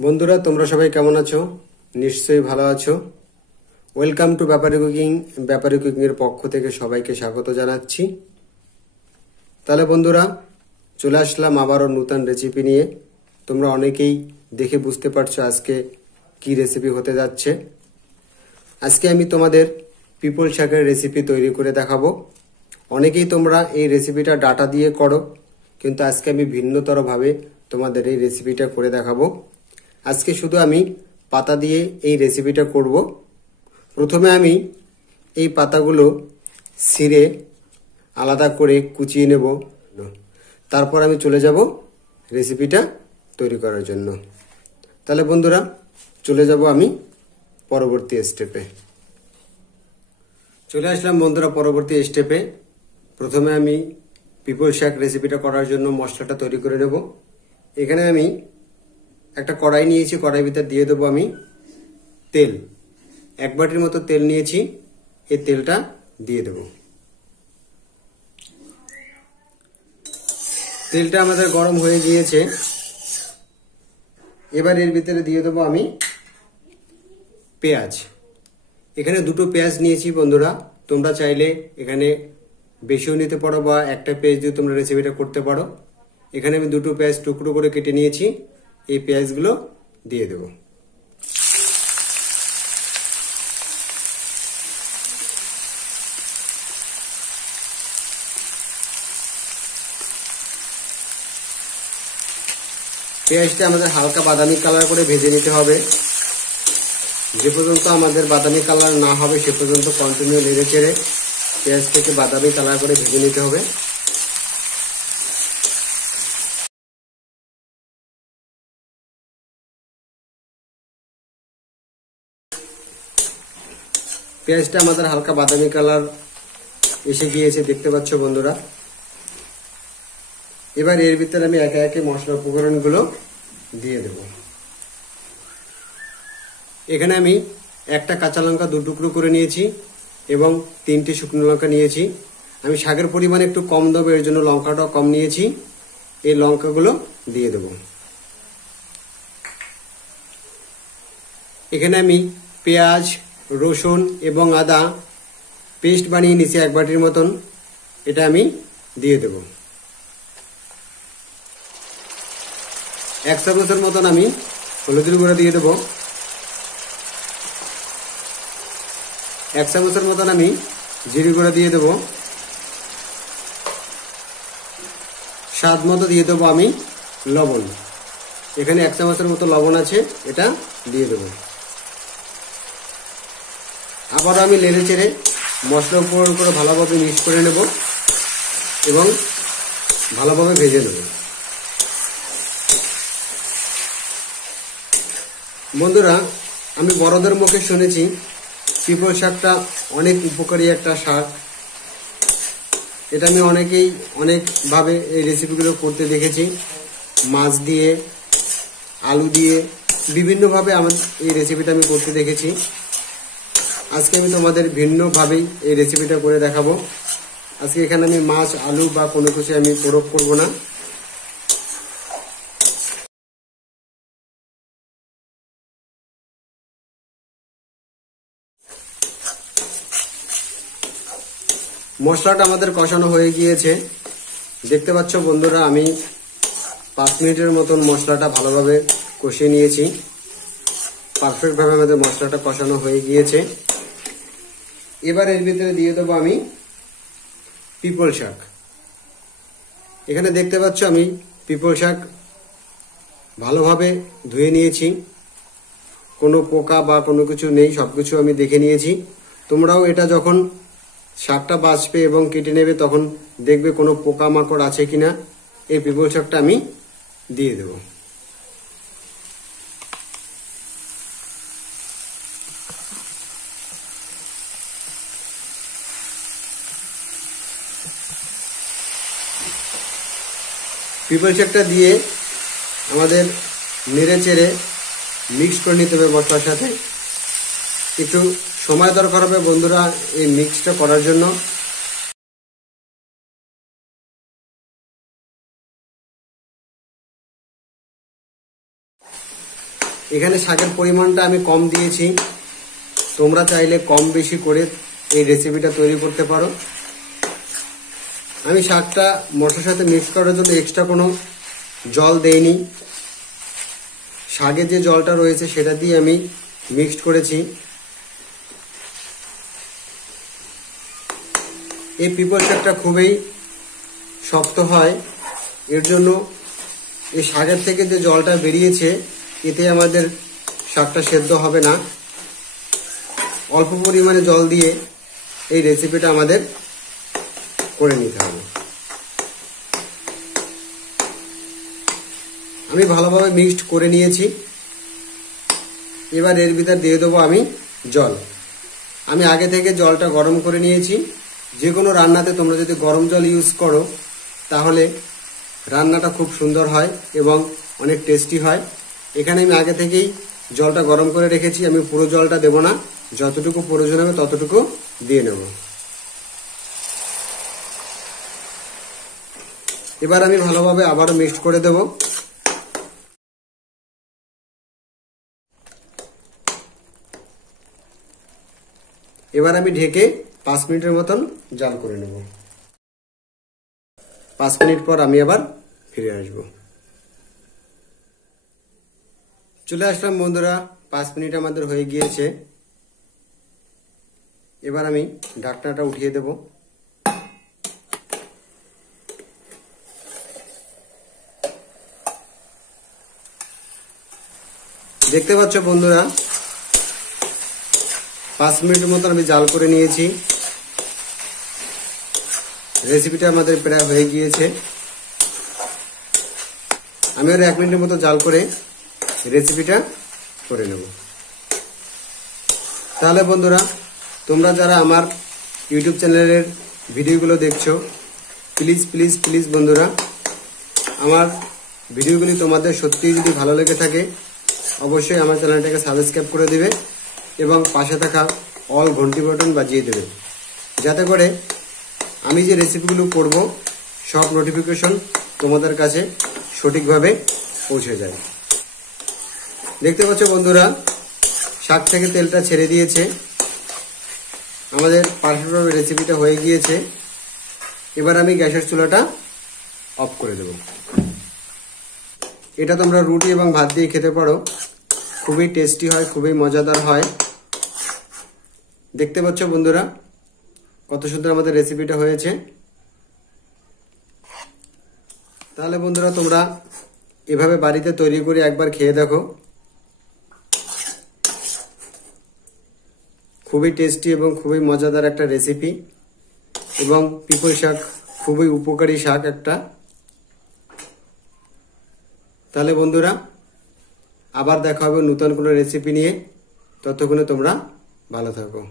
বন্ধুরা, তোমরা সবাই কেমন আছো? নিশ্চয়ই ভালো আছো। Welcome to Byapari cooking. Byapari cooking এর পক্ষ থেকে সবাইকে স্বাগত জানাচ্ছি। তাহলে বন্ধুরা, চলে আসলাম আবারও নতুন রেসিপি নিয়ে। তোমরা অনেকেই দেখে বুঝতে পারছো আজকে কি রেসিপি হতে যাচ্ছে। আজকে আমি তোমাদের পিপল শাকের রেসিপি তৈরি করে দেখাবো। অনেকেই তোমরা এই রেসিপিটা ডাটা দিয়ে করো, কিন্তু আজকে আমি ভিন্নতরভাবে তোমাদের এই রেসিপিটা করে দেখাবো। আজকে শুধু আমি পাতা দিয়ে এই রেসিপিটা করব। প্রথমে আমি এই পাতাগুলো ছিঁড়ে আলাদা করে কুচিয়ে নেব, তারপর আমি চলে যাব রেসিপিটা তৈরি করার জন্য। তাহলে বন্ধুরা, চলে যাব আমি পরবর্তী স্টেপে। চলে আসলাম বন্ধুরা পরবর্তী স্টেপে। প্রথমে আমি পিপল শাক রেসিপিটা করার জন্য মশলাটা তৈরি করে নেব। এখানে আমি একটা কড়াই নিয়েছি, কড়াই ভিতর দিয়ে দেবো আমি তেল। 1 বাটির মতো তেল নিয়েছি, এই তেলটা দিয়ে দেব। তেলটা আমাদের গরম হয়ে গিয়েছে। এবার এর ভিতরে দিয়ে দেবো আমি পেঁয়াজ। এখানে 2টো পেঁয়াজ নিয়েছি বন্ধুরা। তোমরা চাইলে এখানে বেশিও নিতে পারো বা একটা পেঁয়াজ দিয়ে তোমরা রেসিপিটা করতে পারো। এখানে আমি 2টো পেঁয়াজ টুকরো করে কেটে নিয়েছি, এই পেঁয়াজগুলো দিয়ে দেব। পেঁয়াজটা আমাদের হালকা বাদামি কালার করে ভেজে নিতে হবে। যে পর্যন্ত আমাদের বাদামি কালার না হবে সে পর্যন্ত কন্টিনিউ নেড়ে চেড়ে পেঁয়াজটাকে বাদামি কালার করে ভেজে নিতে হবে। পেঁয়াজটা আমাদের হালকা বাদামি কালার এসে গিয়েছে, দেখতে পাচ্ছ বন্ধুরা। এবার এর ভিতরে আমি একে একে মশলা উপকরণগুলো দিয়ে দেব। এখানে আমি একটা কাঁচা লঙ্কা 2 টুকরো করে নিয়েছি এবং 3টে শুকনো লঙ্কা নিয়েছি। আমি শাকের পরিমাণ একটু কম দেবো, এর জন্য লঙ্কাটাও কম নিয়েছি। এই লঙ্কাগুলো দিয়ে দেব। এখানে আমি পেঁয়াজ, রসুন এবং আদা পেস্ট বানিয়ে নিয়েছি 1 বাটির মতন, এটা আমি দিয়ে দেব। 1 চামচের মতন আমি হলুদের গুঁড়ো দিয়ে দেব। 1 চামচের মতন আমি জিরে গুঁড়ো দিয়ে দেব। স্বাদ মতো দিয়ে দেবো আমি লবণ। এখানে 1 চামচের মতো লবণ আছে, এটা দিয়ে দেব। আবার আমি নেড়ে চেড়ে মশলা উপকরণ করে ভালোভাবে মিক্স করে নেব এবং ভালোভাবে ভেজে নেব। বন্ধুরা, আমি বড়দের মুখে শুনেছি পিপল শাকটা অনেক উপকারী একটা শাক। এটা আমি অনেকভাবে এই রেসিপিগুলো করতে দেখেছি। মাছ দিয়ে, আলু দিয়ে, বিভিন্নভাবে আমার এই রেসিপিটা আমি করতে দেখেছি। আজকে আমি তোমাদের ভিন্নভাবেই এই রেসিপিটা করে দেখাবো। আজকে এখানে আমি মাছ, আলু বা কোনো কিছু আমি প্রয়োগ করব না। মশলাটা আমাদের কষানো হয়ে গিয়েছে, দেখতে পাচ্ছ বন্ধুরা। আমি 5 মিনিটের মতন মশলাটা ভালোভাবে কষিয়ে নিয়েছি। পারফেক্টভাবে আমাদের মশলাটা কষানো হয়ে গিয়েছে। এবার এর ভিতরে দিয়ে দেবো আমি পিপল শাক। এখানে দেখতে পাচ্ছ আমি পিপল শাক ভালোভাবে ধুয়ে নিয়েছি, কোনো পোকা বা কোনো কিছু নেই, সবকিছু আমি দেখে নিয়েছি। তোমরাও এটা যখন শাকটা বাছবে এবং কেটে নেবে তখন দেখবে কোনো পোকামাকড় আছে কিনা। এই পিপল শাকটা আমি দিয়ে দেব। পিপল শাকটা দিয়ে আমাদের নেড়ে চেড়ে মিক্স করে নিতে হবে মশলার সাথে। একটু সময় দরকার হবে বন্ধুরা এই মিক্সটা করার জন্য। এখানে শাকের পরিমাণটা আমি কম দিয়েছি, তোমরা চাইলে কম বেশি করে এই রেসিপিটা তৈরি করতে পারো। আমি শাকটা মশলার সাথে মিক্স করার জন্য এক্সট্রা কোনো জল দেইনি, শাকে যে জলটা রয়েছে সেটা দিয়ে আমি মিক্সড করেছি। এই পিপল শাকটা খুবই শক্ত হয়, এর জন্য এই শাকের থেকে যে জলটা বেরিয়েছে এতে আমাদের শাকটা সেদ্ধ হবে না। অল্প পরিমাণে জল দিয়ে এই রেসিপিটা আমাদের করে নিতে হবে। আমি ভালোভাবে মিক্সড করে নিয়েছি। এবার এর ভিতর দিয়ে দেবো আমি জল। আমি আগে থেকে জলটা গরম করে নিয়েছি। যে কোনো রান্নাতে তোমরা যদি গরম জল ইউজ করো তাহলে রান্নাটা খুব সুন্দর হয় এবং অনেক টেস্টি হয়। এখানে আমি আগে থেকেই জলটা গরম করে রেখেছি, আমি পুরো জলটা দেব না, যতটুকু প্রয়োজন হবে ততটুকু দিয়ে নেব। এবার আমি ভালোভাবে আবারও মিক্সড করে দেব। এবার আমি ঢেকে 5 মিনিটের মতন জাল করে নেব। 5 মিনিট পর আমি আবার ফিরে আসব। চলে আসলাম বন্ধুরা, 5 মিনিট আমাদের হয়ে গিয়েছে। এবার আমি ঢাকনাটা উঠিয়ে দেব। দেখতে পাচ্ছ বন্ধুরা, 5 মিনিটের মতন আমি জাল করে নিয়েছি। রেসিপিটা আমাদের প্রায় হয়ে গিয়েছে। আমি আর 1 মিনিটের মতো জাল করে রেসিপিটা করে নেব। তাহলে বন্ধুরা, তোমরা যারা আমার ইউটিউব চ্যানেলের ভিডিওগুলো দেখছো, প্লিজ প্লিজ প্লিজ বন্ধুরা, আমার ভিডিওগুলি তোমাদের সত্যিই যদি ভালো লেগে থাকে অবশ্যই আমার চ্যানেলটাকে সাবস্ক্রাইব করে দিবে এবং পাশে থাকা অল ঘন্টি বাটন বাজিয়ে দেবে, যাতে করে আমি যে রেসিপিগুলো করব সব নোটিফিকেশন তোমাদের কাছে সঠিকভাবে পৌঁছে যায়। দেখতে পাচ্ছ বন্ধুরা, শাক থেকে তেলটা ছেড়ে দিয়েছে, আমাদের পারফেক্টভাবে রেসিপিটা হয়ে গিয়েছে। এবার আমি গ্যাসের চুলাটা অফ করে দেব। এটা তোমরা রুটি এবং ভাত দিয়ে খেতে পারো, খুবই টেস্টি হয়, খুবই মজাদার হয়। দেখতে পাচ্ছ বন্ধুরা কত সুন্দর আমাদের রেসিপিটা হয়েছে। তাহলে বন্ধুরা, তোমরা এভাবে বাড়িতে তৈরি করে একবার খেয়ে দেখো, খুবই টেস্টি এবং খুবই মজাদার একটা রেসিপি। এবং পিপল শাক খুবই উপকারী শাক একটা। তাহলে বন্ধুরা, আবার দেখা হবে নতুন কোনো রেসিপি নিয়ে। ততক্ষণে তোমরা ভালো থাকো।